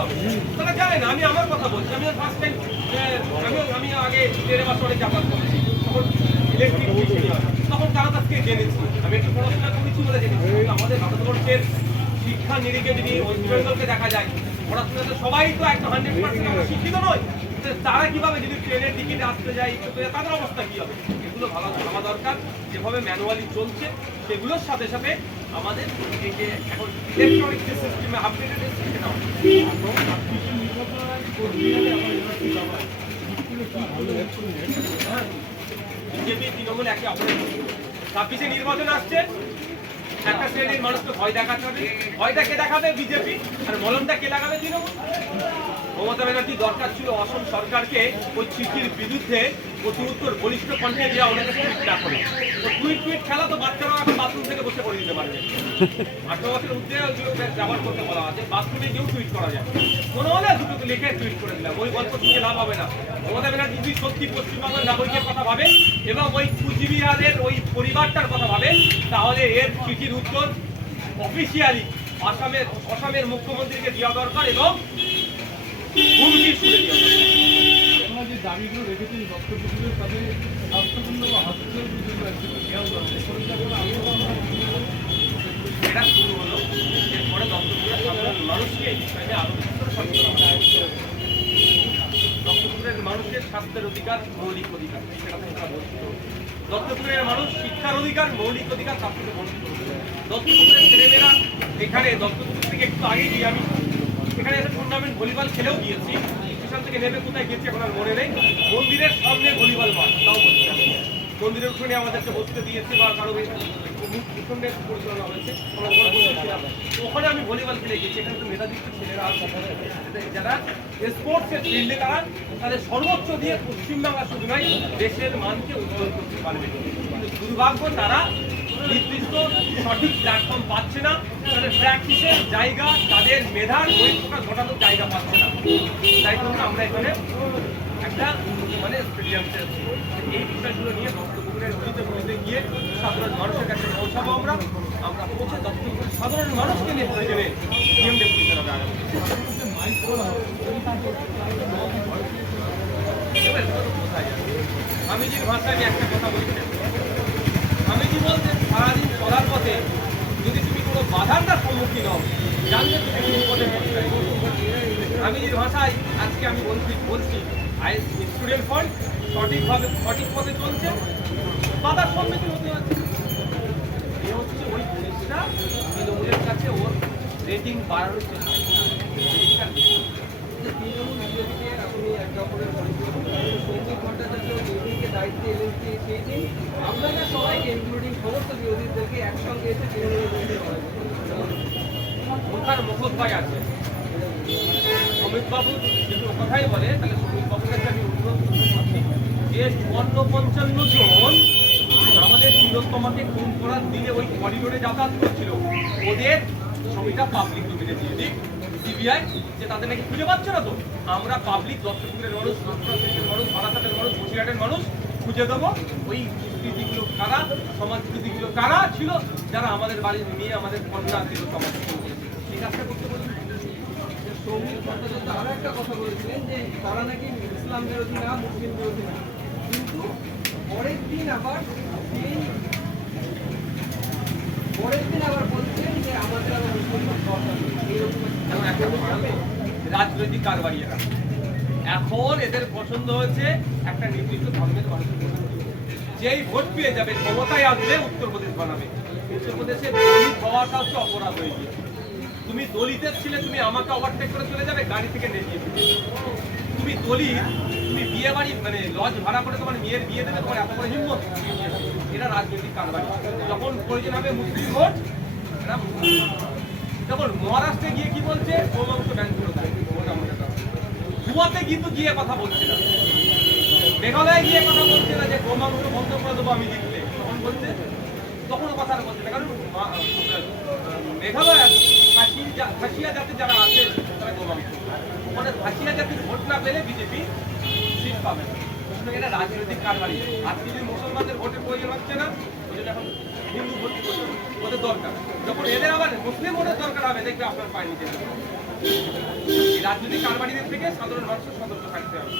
হবে? তারা জানে না। আমি আমার কথা বলছি, আমি ফার্স্ট টাইম আমি আগে ট্রেনে বাসে অনেক যাতায়াত করেছি, তখন ইলেকট্রিক তখন কারো কাছ থেকে জেনেছি, আমি একটু পড়াশোনা করেছি বলে জেনেছি। আমাদের ভারতবর্ষের শিক্ষা নিরিখে যদি ওয়েস্ট বেঙ্গলকে দেখা যায়, পড়াশোনাতে সবাই তো একদম 100% আমরা শিক্ষিত নয়। তারা কিভাবে যদি ট্রেনের টিকিটে আসতে যায়, তাদের অবস্থা কি হবে? এগুলো ভালো ভাবা দরকার। যেভাবে ম্যানুয়ালি চলছে সেগুলোর সাথে সাথে আমাদের এই যে এখন ইলেকট্রনিক যে সিস্টেমে আপডেটেড এসেছে সেটা বিজেপি তৃণমূল একে অপরের 26-এ নির্বাচন আসছে, একটা শ্রেণীর মানুষকে ভয় দেখাতে হবে। ভয়টা কে দেখাবে? বিজেপি। আর মলমটা কে লাগাবে? তৃণমূল। মমতা ব্যানার্জি দরকার ছিল অসম সরকারকে ওই চিঠির বিরুদ্ধে প্রতি উত্তর বলিষ্ঠ কণ্ঠে দেওয়া, ওনাকে না করে টুইট খেলা তো বাচ্চারাও এখন বাথরুম থেকে বসে করে দিতে পারবে। 18 বছরের উদ্যোগে ওইগুলো ব্যবহার করতে বলা আছে, বাথরুমে গিয়েও টুইট করা যায়। মনে হলে দুটো লিখে টুইট করে দিলাম, ওই গল্প শুনে লাভ হবে না। মমতা ব্যানার্জি যদি সত্যি পশ্চিমবঙ্গের নাগরিকের কথা ভাবে এবং ওই কুচবিহারের ওই পরিবারটার কথা ভাবে, তাহলে এর চিঠির উত্তর অফিসিয়ালি অসমের মুখ্যমন্ত্রীকে দেওয়া দরকার এবং হুমকি শুনে দেওয়া দরকার। যে দাবিগুলো রেখেছেন দপ্তরপুকুরের তাদের স্বাস্থ্যকেন্দ্র বা হসপিটাল এটা শুরু হলো, এরপরে দপ্তরপুরের সাধারণ মানুষকে এই বিষয়ে আরো দপ্তরপুরের মানুষের স্বাস্থ্যের অধিকার মৌলিক অধিকার, সেটা তারা বঞ্চিত। দত্তপুরের মানুষ শিক্ষার অধিকার মৌলিক অধিকার তার থেকে বঞ্চিত। দত্তপুরের ছেলেমেয়েরা এখানে দত্তপুর থেকে একটু আগে গিয়ে আমি এখানে একটা টুর্নামেন্ট ভলিবল খেলেও গিয়েছি। স্টেশন থেকে নেমে কোথায় গেছি এখন আর মনে নেই। মন্দিরের সামনে ভলিবল মাঠ, তাও বলছি মন্দিরের ওখানে আমাদেরকে বসতে দিয়েছে বা কারো পরিচালনা হয়েছে, ওখানে আমি ভলিবল খেলে গেছি। এখানে তো মেধাযুক্ত ছেলেরা যারা স্পোর্টসের ফিল্ডে তাদের সর্বোচ্চ দিয়ে পশ্চিমবাংলা শুধু নয় দেশের মানকে উজ্জ্বল করতে পারবে। কিন্তু দুর্ভাগ্য তারা নির্দিষ্ট সঠিক প্ল্যাটফর্ম পাচ্ছে না, তাদের প্র্যাকটিসের জায়গা, তাদের মেধার বহিঃপ্রকাশ ঘটানোর জায়গা পাচ্ছে না। তাই জন্য আমরা এখানে একটা স্টেডিয়াম চাচ্ছি। এই বিষয়গুলো নিয়ে দত্তপুকুরের গলিতে গিয়ে সাধারণ মানুষের কাছে পৌঁছাবো। আমরা পৌঁছে দত্তপুকুরের সাধারণ মানুষকে নিয়ে প্রয়োজনে সিএম ডেপুটি হবে আগামী। স্বামীজির ভাষায় আমি একটা কথা বলছি। স্বামীজি বলতে সারাদিন চলার পথে যদি তুমি কোনো বাধার সম্মুখীন হও, জানলে তুমি বিপদে পড়তে। স্বামীজির ভাষায় আজকে আমি বলছি স্টুডেন্ট ফান্ড সঠিক পথে চলছে, বাধার সম্মুখীন হতে হচ্ছে। এ হচ্ছে ওই জিনিসটা তৃণমূলের কাছে ওর রেটিং বাড়ানোর চেষ্টা। তৃণমূল বিজেপিকে আপনি একে অপরের সৌমিক ভট্টাচার্য বিজেপিকে দায়িত্বে এলেন সেই দিন আপনারা সবাইকে ইনক্লুডিং সমস্ত বিরোধীদেরকে একসঙ্গে এসে তৃণমূলের বিরুদ্ধে ওখানে মুখোশ ভাই আছে। অমিত বাবু যদি কথাই বলে তাহলে অমিত বাবুর কাছে আমি অনুরোধ করছি যে 55 জন আমাদের তিলোত্তমাকে খুন করার দিনে ওই করিডোরে যাতায়াত করছিল, ওদের ছবিটা পাবলিক ডোমেনে দিয়ে দিক সিবিআই, যে তাদের নাকি খুঁজে পাচ্ছে না। তো আমরা পাবলিক দত্তপুরের মানুষ, মানুষ, বারাসাতের মানুষ, বসিরহাটের মানুষ খুঁজে দেবো ওই দুষ্কৃতিগুলো কারা, সমাজবিরোধীগুলো কারা ছিল, যারা আমাদের বাড়ির নিয়ে আমাদের কন্যা তিলোত্তমা এই কাজটা করতে বলবেন। সৌমিক ভট্টাচার্য আরো একটা কথা বলেছিলেন যে তারা নাকি ইসলাম বিরোধী না, মুসলিম বিরোধী না, কিন্তু পরের দিন আবার বলছেন যে আমাদের আরো রাজনৈতিক কারবারি। এখন এদের পছন্দ হয়েছে একটা নির্দিষ্ট ধর্মের মানুষের পছন্দ, যেই ভোট পেয়ে যাবে ক্ষমতায় আসবে উত্তরপ্রদেশ বানাবে। উত্তরপ্রদেশে দলিত হওয়াটা হচ্ছে অপরাধ হয়ে গিয়েছে। তুমি দলিতের ছিলে, তুমি আমাকে ওভারটেক করে চলে যাবে, গাড়ি থেকে নেমে তুমি দলিত, তুমি বিয়ে বাড়ি লজ ভাড়া করে তোমার মেয়ের বিয়ে দেবে, তোমার এত বড় হিম্মত। এটা রাজনৈতিক কারবারি। যখন প্রয়োজন হবে মুসলিম ভোট, যখন মহারাষ্ট্রে গিয়ে কি বলছে গোমাংস ব্যান করে দেয়, গোয়াতে কিন্তু গিয়ে কথা বলছে না, মেঘালয়ে গিয়ে কথা বলছে না যে গোমাংস বন্ধ করে দেবো আমি জিতলে, তখন বলছে, তখনও কথা বলছে না। কারণ মেঘালয় খাসিয়া জাতির যারা আছে তারা গোমাংস, মানে খাসিয়া জাতির ভোট না পেলে বিজেপি সিট পাবে না। এটা রাজনৈতিক কারবারি। আজকে যদি মুসলমানদের ভোটের প্রয়োজন হচ্ছে না, ওই জন্য এখন হিন্দু ভোট ওদের দরকার। যখন এদের আবার মুসলিম ভোটের দরকার হবে, দেখবে আপনার পায়ে নিতে রাজনৈতিক কারবারিদের থেকে সাধারণ মানুষের সতর্ক থাকতে হবে।